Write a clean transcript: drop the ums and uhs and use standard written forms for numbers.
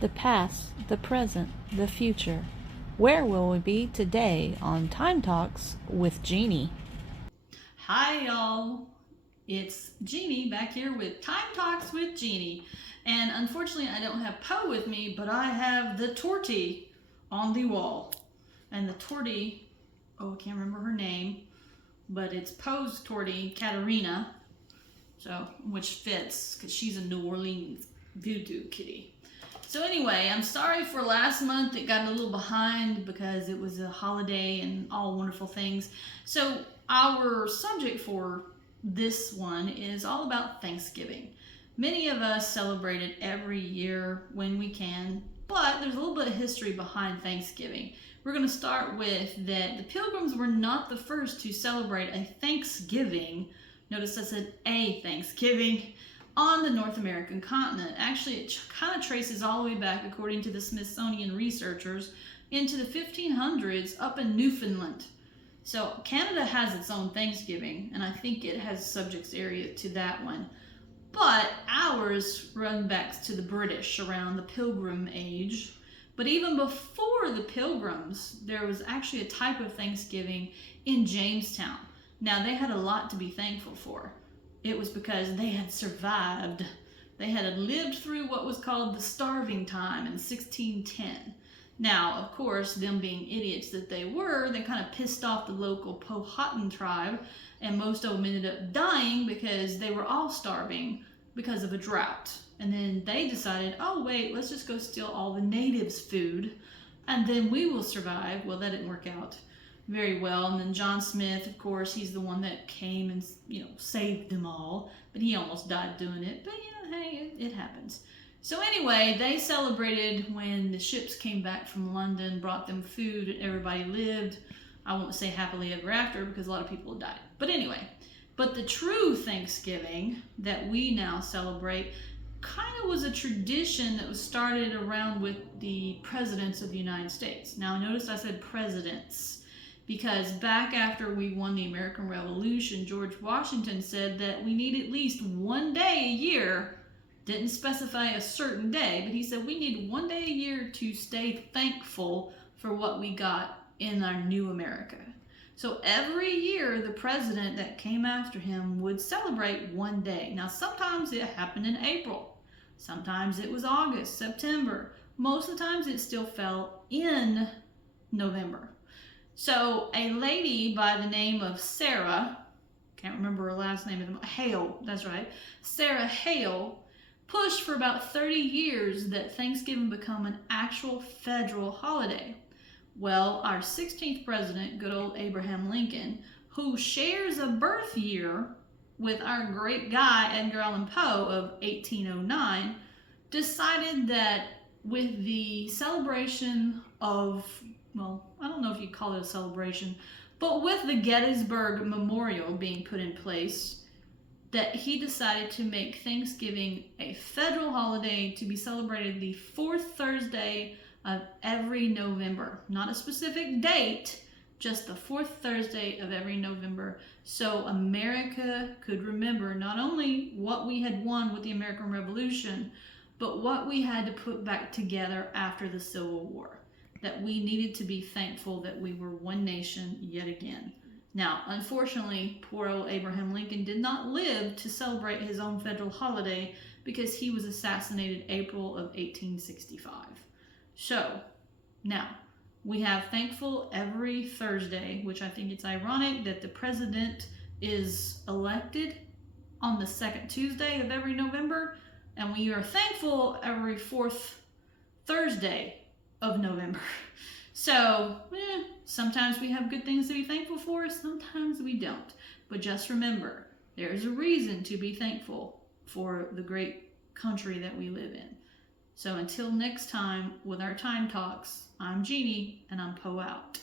the past, the present, the future. Where will we be today on Time Talks with Jeanie? Hi, y'all. It's Jeanie back here with Time Talks with Jeanie. And unfortunately, I don't have Poe with me, but I have the Tortie on the wall. And the Tortie, I can't remember her name, but it's Poe's Tortie, Katarina, which fits because she's a New Orleans voodoo kitty. So anyway, I'm sorry for last month. It got a little behind because it was a holiday and all wonderful things. So our subject for this one is all about Thanksgiving. Many of us celebrate it every year when we can, but there's a little bit of history behind Thanksgiving. We're going to start with that the Pilgrims were not the first to celebrate a Thanksgiving. Notice I said a Thanksgiving on the North American continent. Actually, it kind of traces all the way back, according to the Smithsonian researchers, into the 1500s up in Newfoundland. So Canada has its own Thanksgiving, and I think it has subjects area to that one. But ours run back to the British around the Pilgrim Age. But even before the Pilgrims, there was actually a type of Thanksgiving in Jamestown. Now, they had a lot to be thankful for. It was because they had survived. They had lived through what was called the starving time in 1610. Now, of course, them being idiots that they were, they kind of pissed off the local Powhatan tribe, and most of them ended up dying because they were all starving because of a drought. And then they decided, oh wait, let's just go steal all the natives' food, and then we will survive. Well, that didn't work out very well. And then John Smith, of course, he's the one that came and saved them all, but he almost died doing it. But hey, it happens. So anyway, they celebrated when the ships came back from London, brought them food, and everybody lived. I won't say happily ever after because a lot of people died. But anyway, but the true Thanksgiving that we now celebrate kind of was a tradition that was started around with the presidents of the United States. Now notice I said presidents, because back after we won the American Revolution, George Washington said that we need at least one day a year. Didn't specify a certain day, but he said we need one day a year to stay thankful for what we got in our new America. So every year, the president that came after him would celebrate one day. Now, sometimes it happened in April. Sometimes it was August, September. Most of the times it still fell in November. So a lady by the name of Sarah, can't remember her last name, Hale, that's right, Sarah Hale, pushed for about 30 years that Thanksgiving become an actual federal holiday. Well, our 16th president, good old Abraham Lincoln, who shares a birth year with our great guy Edgar Allan Poe of 1809, decided that with the celebration of, well, I don't know if you call it a celebration, but with the Gettysburg Memorial being put in place, that he decided to make Thanksgiving a federal holiday to be celebrated the fourth Thursday of every November. Not a specific date, just the fourth Thursday of every November. So America could remember not only what we had won with the American Revolution, but what we had to put back together after the Civil War. That we needed to be thankful that we were one nation yet again. Now, unfortunately, poor old Abraham Lincoln did not live to celebrate his own federal holiday because he was assassinated April of 1865. So, now, we have thankful every Thursday, which I think it's ironic that the president is elected on the second Tuesday of every November, and we are thankful every fourth Thursday of November. So, sometimes we have good things to be thankful for, sometimes we don't. But just remember, there's a reason to be thankful for the great country that we live in. So until next time with our Time Talks, I'm Jeanie, and I'm Poe out.